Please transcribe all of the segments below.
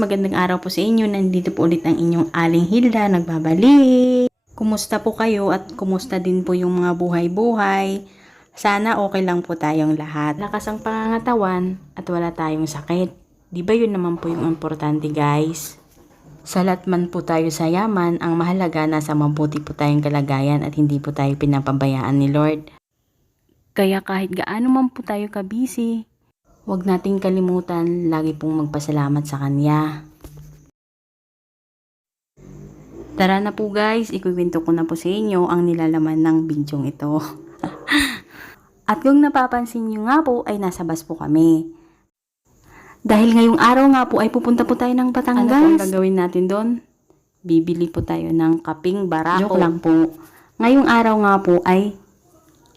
magandang araw po sa inyo. Nandito po ulit ang inyong Aling Hilda, nagbabalik. Kumusta po kayo at kumusta din po yung mga buhay-buhay? Sana okay lang po tayong lahat. Lakas ang pangangatawan at wala tayong sakit. Di ba yun naman po yung importante, guys? Sa lahat man po tayo sa yaman, ang mahalaga nasa mabuti po tayong kalagayan at hindi po tayo pinapabayaan ni Lord. Kaya kahit gaano man po tayo kabisi, huwag nating kalimutan lagi pong magpasalamat sa Kanya. Tara na po guys, ikukwento ko na po sa inyo ang nilalaman ng bidyong ito. At kung napapansin nyo nga po ay nasa bus po kami. Dahil ngayong araw nga po ay pupunta po tayo ng Batangas. Ano po ang gagawin natin doon? Bibili po tayo ng kaping barako. Joke lang po. Ngayong araw nga po ay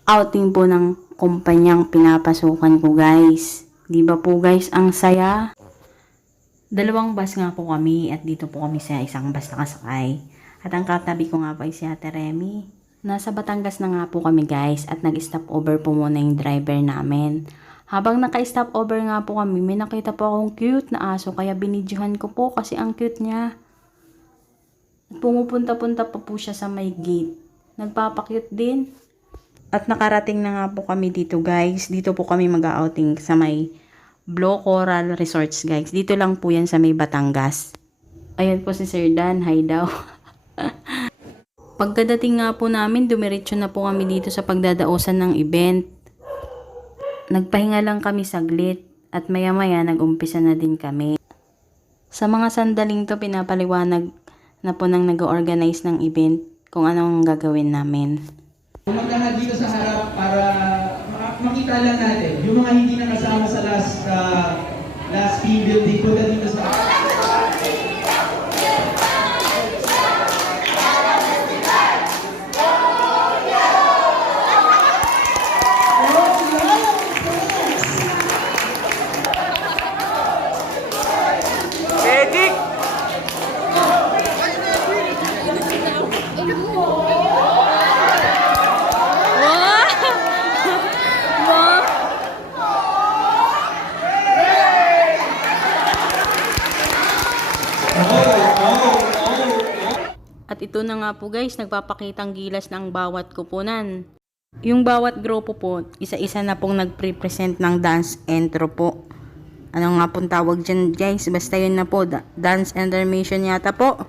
outing po ng kumpanyang pinapasukan ko guys. Di ba po guys, ang saya? Dalawang bus nga po kami at dito po kami sa isang bus nakasakay. At ang katabi ko nga po ay si Ate Remy. Nasa Batangas na nga po kami guys at nag-stop over po muna yung driver namin. Habang naka-stop over nga po kami, may nakita po akong cute na aso kaya binidyohan ko po kasi ang cute niya. At pumupunta-punta pa po siya sa may gate. Nagpapakyut din. At nakarating na nga po kami dito guys. Dito po kami mag-outing sa may Blue Coral Resorts guys. Dito lang po yan sa may Batangas. Ayan po si Sir Dan. Hi daw. Pagkadating nga po namin, dumiretso na po kami dito sa pagdadausan ng event. Nagpahinga lang kami saglit. At maya-maya nag-umpisa na din kami. Sa mga sandaling to, pinapaliwanag na po nang nag-organize ng event kung anong gagawin namin. Pumunta na dito sa harap para makita lang natin. Yung mga hindi nakasama sa last team building, punta dito sa At ito na nga po guys, nagpapakitang gilas ng bawat kupunan. Yung bawat grupo po, isa-isa na pong nagpre-present ng dance intro po. Ano nga pong tawag dyan guys? Basta yun na po, dance intermission yata po.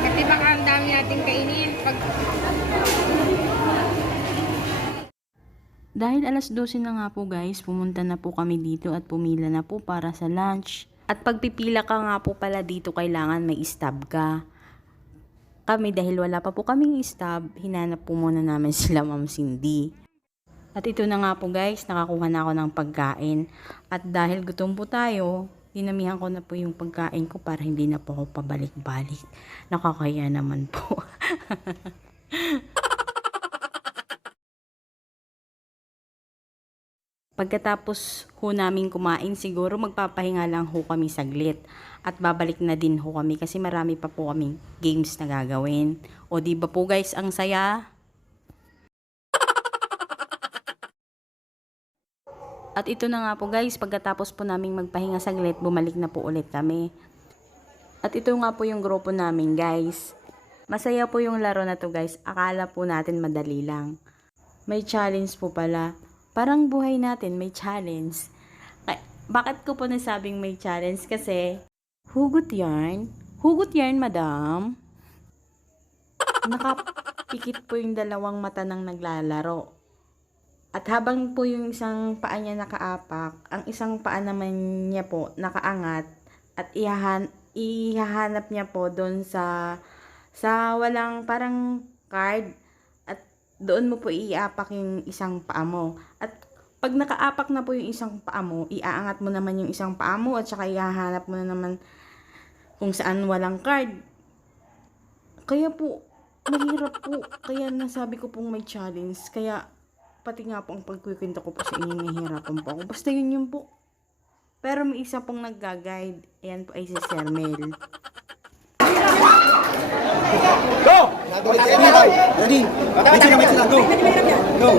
Kasi baka ang dami nating kainin. Dahil alas 12 na nga po guys, pumunta na po kami dito at pumila na po para sa lunch. At pagpipila ka nga po pala dito, kailangan may stub ka. Kami dahil wala pa po kaming stub, hinanap po muna namin sila Ma'am Cindy. At ito na nga po guys, nakakuha na ako ng pagkain. At dahil gutom po tayo, dinamihan ko na po yung pagkain ko para hindi na po ako pabalik-balik. Nakakaya naman po. Pagkatapos ho namin kumain, siguro magpapahinga lang ho kami saglit. At babalik na din ho kami kasi marami pa po kaming games na gagawin. O di ba po guys, ang saya? At ito na nga po guys, pagkatapos po naming magpahinga saglit, bumalik na po ulit kami. At ito nga po yung grupo namin guys. Masaya po yung laro na to guys, akala po natin madali lang. May challenge po pala. Parang buhay natin may challenge. Bakit ko po nasabing may challenge? Kasi hugot yarn, Hugot yan, madam. Nakapikit po yung dalawang mata ng naglalaro. At habang po yung isang paa niya nakaapak, ang isang paa naman niya po nakaangat at ihahanap niya po doon sa walang parang card at doon mo po iaapak yung isang paa mo. At pag nakaapak na po yung isang paa mo, iaangat mo naman yung isang paa mo at saka ihahanap mo na naman kung saan walang card. Kaya po, mahirap po. Kaya nasabi ko pong may challenge. Kaya pati nga po ang pagkikwento ko po sa inyo, nahihirapan po ako. Basta yun po. Pero may isa pong nagga-guide. Ayan po ay si Sir Mel. Go! Ready? Wait sila. Go! Go!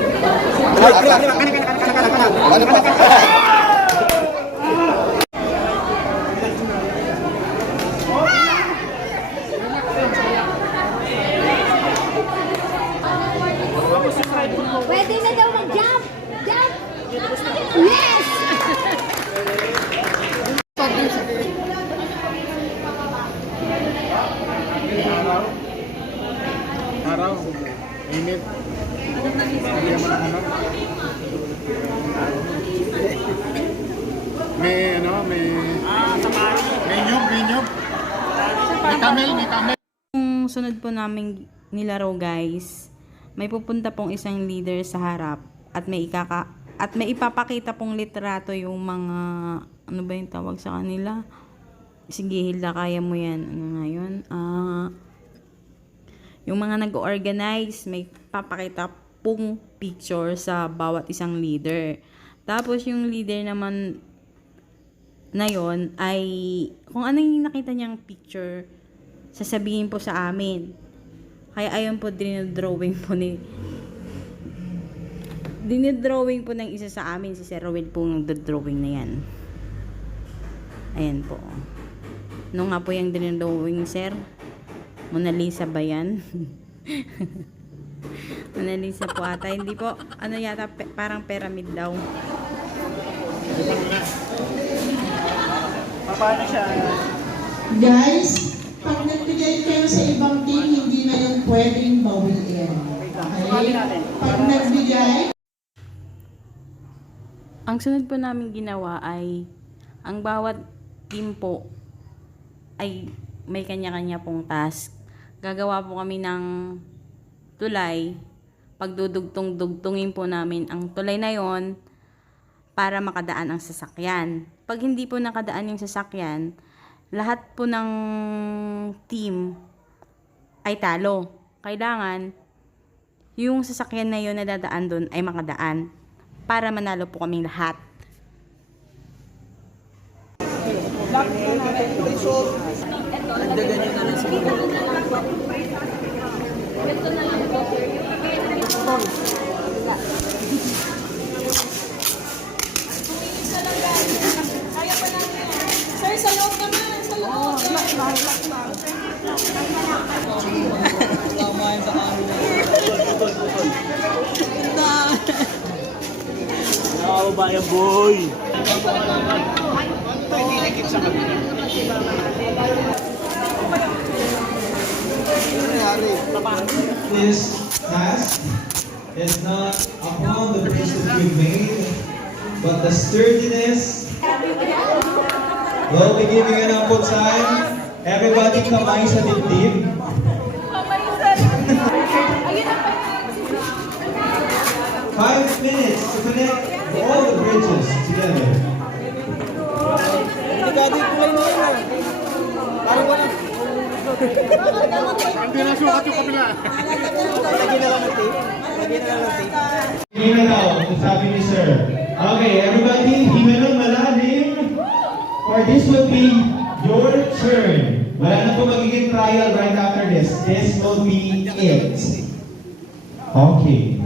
Pwede na daw mag-jump! Jump! Yes! Araw. Init. Hindi naman ano. May nyug. May camel. Yung sunod po namin nilaro guys, may pupunta pong isang leader sa harap at may ipapakita pong litrato yung mga, ano ba yung tawag sa kanila? Sige, Hilda, kaya mo yan. Ano nga yun? Yung mga nag-organize, may papakita pong picture sa bawat isang leader. Tapos yung leader naman na yon ay kung ano yung nakita niyang picture, sasabihin po sa amin. Kaya ayun po dinidrawing po ng isa sa amin, si Sir Rowell po ng drawing na yan. Ayan po. Nung nga po yung dinidrawing, Sir, Mona Lisa ba yan? Mona Lisa po ata. Hindi po. Ano yata, parang pyramid daw. Paano siya? Guys, pag nagbigay kayo sa ibang team, hindi na yung pwedeng bawiin. Okay? Pag nagbigay, Ang sunod po namin ginawa ay ang bawat team po ay may kanya-kanya pong task. Gagawa po kami ng tulay. Pagdudugtong-dugtungin po namin ang tulay na yon para makadaan ang sasakyan. Pag hindi po nakadaan yung sasakyan, lahat po ng team ay talo. Kailangan yung sasakyan na yun na dadaan doon ay makadaan para manalo po kaming lahat. Bayan boy. This task is not upon the bracelet you made, but the sturdiness. We'll be giving an ample time. Everybody kamay sa dibdib. 5 minutes to connect all the bridges together. Hindi na sukat yung kabila. Hindi na daw, sabi ni sir. Okay, everybody, himalong malalim. For this will be your turn. Wala na po magiging trial right after this. This will be it. Okay.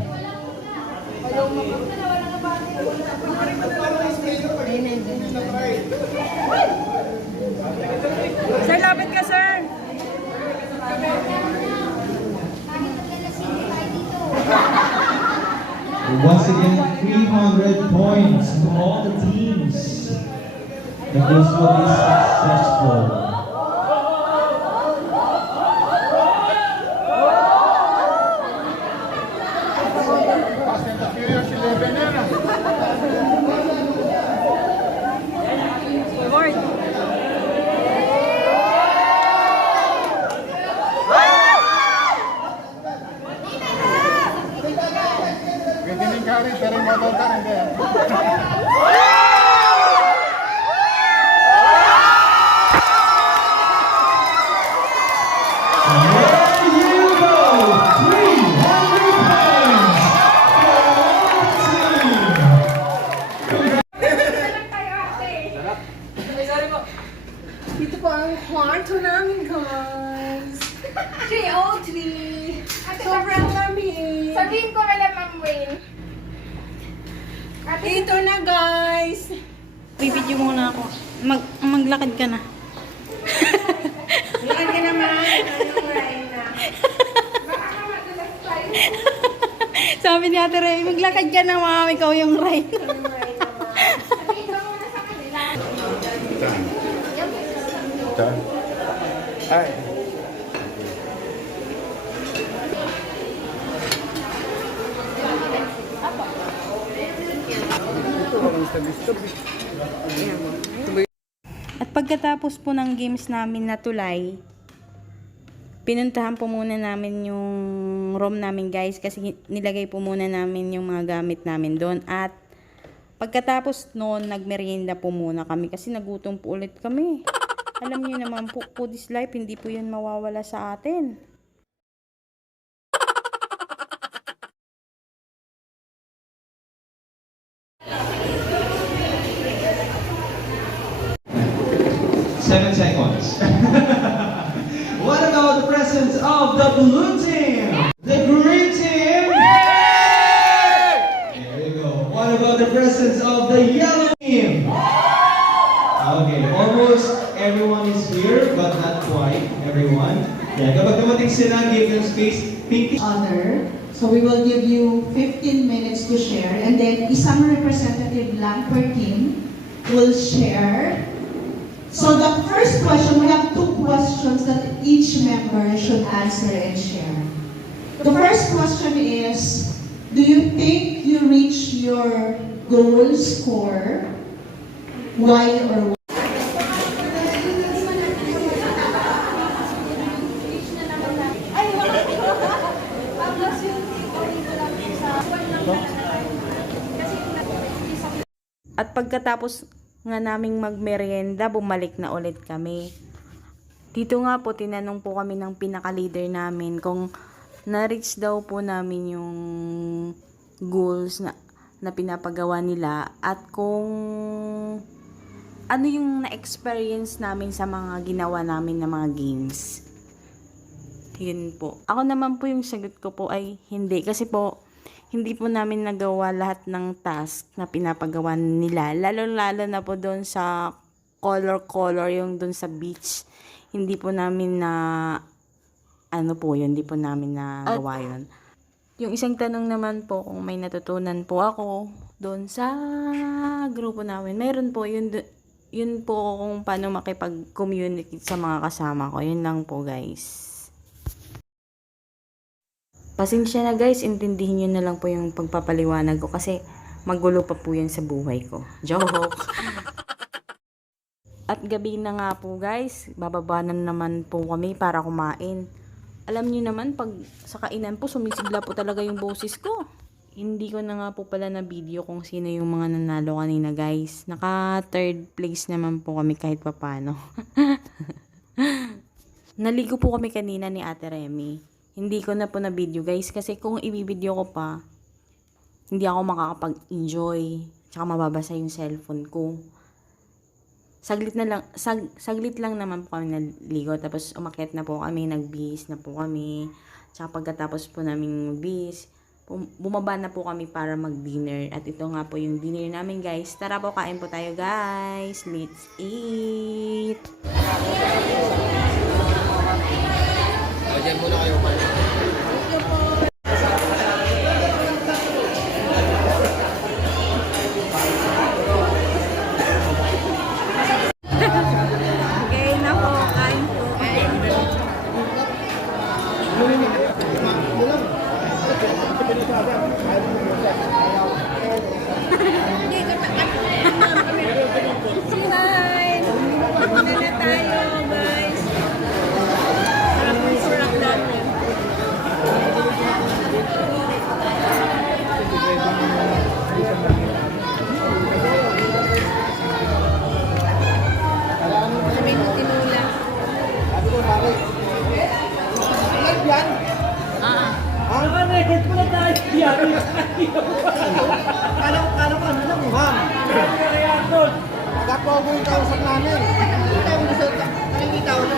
Sir, lapit ka, sir. Once again, 300 points to all the teams. If this will be successful. Total, hindi. There you go! 300 points for our team! Dito po ang kwarto namin, guys. 303. Sobrang lamig. Sabihin ko kay Ma'am Wayne. Ito na, guys. Bibidyo muna ako. Maglakad ka na. Lakad ka naman. Anong line na? Sabi ni Ate Remy, maglakad ka na, ma'am. Ikaw yung right. Anong line naman? Sabihin ko muna sa kanila. Ay. At pagkatapos po ng games namin na tulay, pinuntahan po muna namin yung room namin, guys, kasi nilagay po muna namin yung mga gamit namin doon. At pagkatapos noon, nagmerienda po muna kami kasi nagutom po ulit kami. Alam niyo naman po, food is life, hindi po yun mawawala sa atin. Seven seconds. What about the presence of the blue team? The green team? There you go. What about the presence of the yellow team? Okay, almost everyone is here, but not quite everyone. Yeah, kapag dumating sila, give them space. Pinky. Other. So we will give you 15 minutes to share, and then isang representative lang per team will share. So the first question, we have two questions that each member should answer and share. The first question is, do you think you reach your goal score? Why or why? At pagkatapos nga naming magmerienda, bumalik na ulit kami. Dito nga po, tinanong po kami ng pinaka-leader namin kung na-reach daw po namin yung goals na pinapagawa nila at kung ano yung na-experience namin sa mga ginawa namin na mga games. Yun po. Ako naman po yung sagot ko po ay hindi. Kasi po, hindi po namin nagawa lahat ng task na pinapagawa nila. Lalo-lalo na po doon sa color yung doon sa beach. Hindi po namin na hindi po namin nagawa yun. Yung isang tanong naman po kung may natutunan po ako doon sa grupo namin. Mayroon po yun po kung paano makipag-communicate sa mga kasama ko. Yun lang po, guys. Pasensya na, guys, intindihin nyo na lang po yung pagpapaliwanag ko kasi magulo pa po yan sa buhay ko. Joke! At gabi na nga po, guys, bababa na naman po kami para kumain. Alam nyo naman, pag sa kainan po, sumisigla po talaga yung boses ko. Hindi ko na nga po pala na video kung sino yung mga nanalo kanina, guys. Naka third place naman po kami kahit papano. Naligo po kami kanina ni Ate Remy. Hindi ko na po na video, guys, kasi kung i-video ko pa, hindi ako makakapag-enjoy. Tsaka mababasa yung cellphone ko. Saglit lang naman po kami naligo. Tapos umakyat na po kami, nagbihis na po kami. Tsaka pagkatapos po namin magbihis, bumaba na po kami para mag-dinner. At ito nga po yung dinner namin, guys. Tara po, kain po tayo, guys. Let's eat! Diyan muna kayo pa. Okay na po, kain po. Hi! Muna na tayo, guys. Sarap yung surap natin. record ko na tayo. Kala ko ano lang, ma'am. Nagkapogo yung kausap namin. Nakikita ko na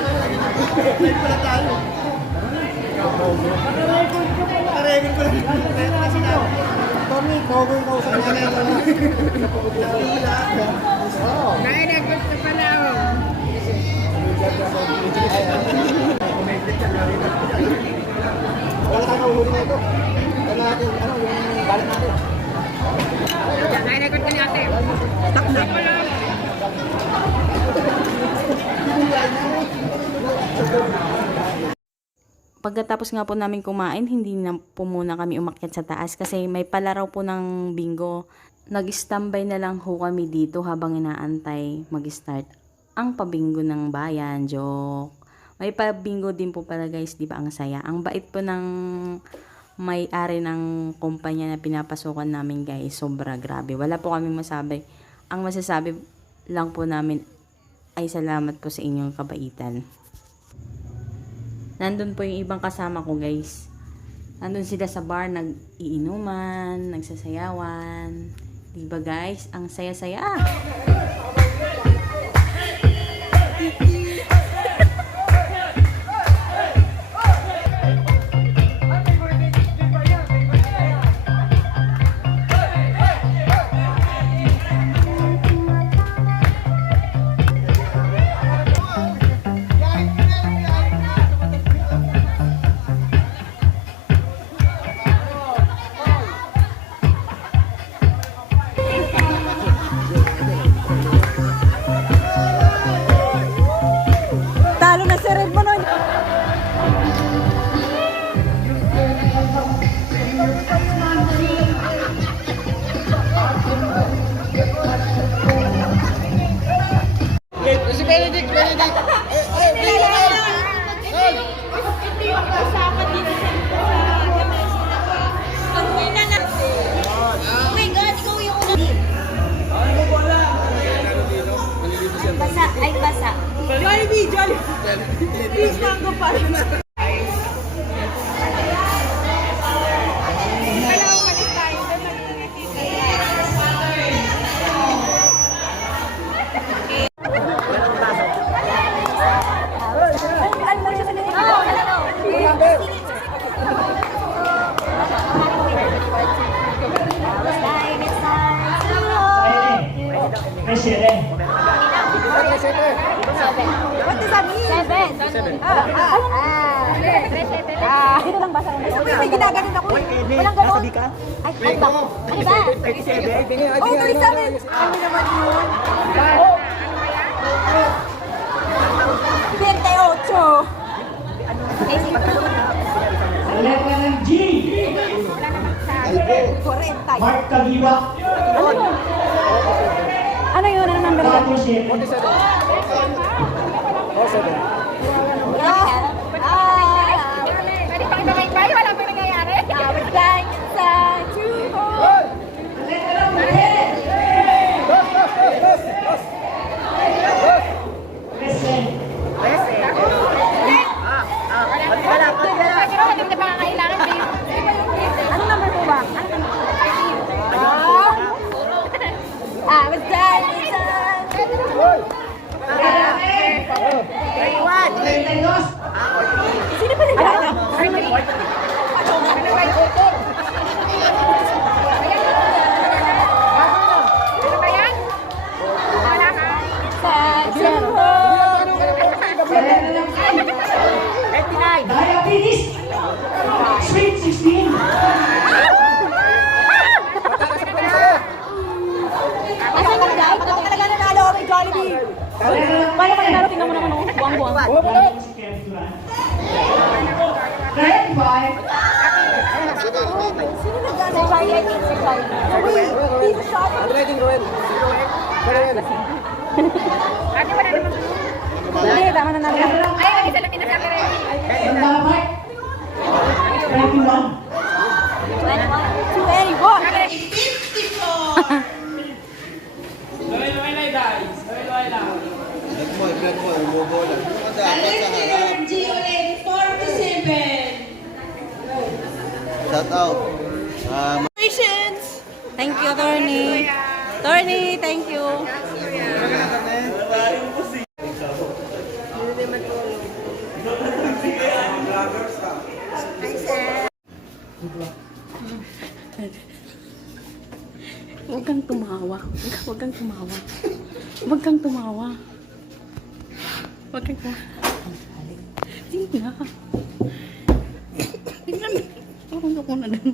live pala tayo. Nakarecord ko lang. Kasi na, Tommy, pogo yung kausap namin. Nai-record ka pala ako. Wala tayong mahuli na ito. Wala natin, yung balik natin. Nai-record ka ni ate. Stop na. Pagkatapos nga po namin kumain, hindi na po muna kami umakyat sa taas kasi may palaraw po ng bingo. Nag-standby na lang ho kami dito habang inaantay mag-start ang pabingo ng bayan. Joke. May pabingo din po pala guys, di ba ang saya? Ang bait po ng may-ari ng kumpanya na pinapasukan namin guys. Sobra grabe. Wala po kaming masabi. Ang masasabi lang po namin ay salamat po sa inyong kabaitan. Nandun po yung ibang kasama ko guys. Nandun sila sa bar, nag-iinuman, nagsasayawan. Diba guys? Ang saya-saya. Talo na si Red mo nun. Si Benedict! Basa, ay basa. Jollibee, Jollibee. Please, mango pa. What does that mean? Seven. Dito lang basa. May ginaganon ako. Walang ganon. Nasabi ka? Ay, ano ba? Ano ba? 37. Oh, 37. Ano naman yun? 28. Letra ng G. 40. Mark Kagiwa. Ano yun? Ano number yun? 47. Pwede pang ibabay-bay? Wala pa nangyayari? I would like to hold. Hindi pa kailangan, babe. Ano number mo ba? I was dying Sino ba nagkakaroon? Ano ba yan? Wala ka? Diabetes. Sweet 16. Ako talaga nanalo kami Jollibee. Paano ka nanalo? Tingnan mo naman ako. Buwang-buwang. Si Kevin Duran. 35. Sino nagkano? Si Charlie, I think. Si Charlie. Dito siya. Handwriting, Roel. Roel. Ate, wala naman. Hindi, tama na namin. Ay, mag-isa lang pinasabi rin. Sandala Park. 21. 21. Blood mo, umubola. Dapat sa harap. G ulit, 47. Shout out. Thank you, Attorney. Attorney, thank you. Huwag kang tumawa. Huwag kang tumawa. Huwag kang tumawa. Huwag kang tumawa. Hindi na. Tingnan mo. Parang ako na din.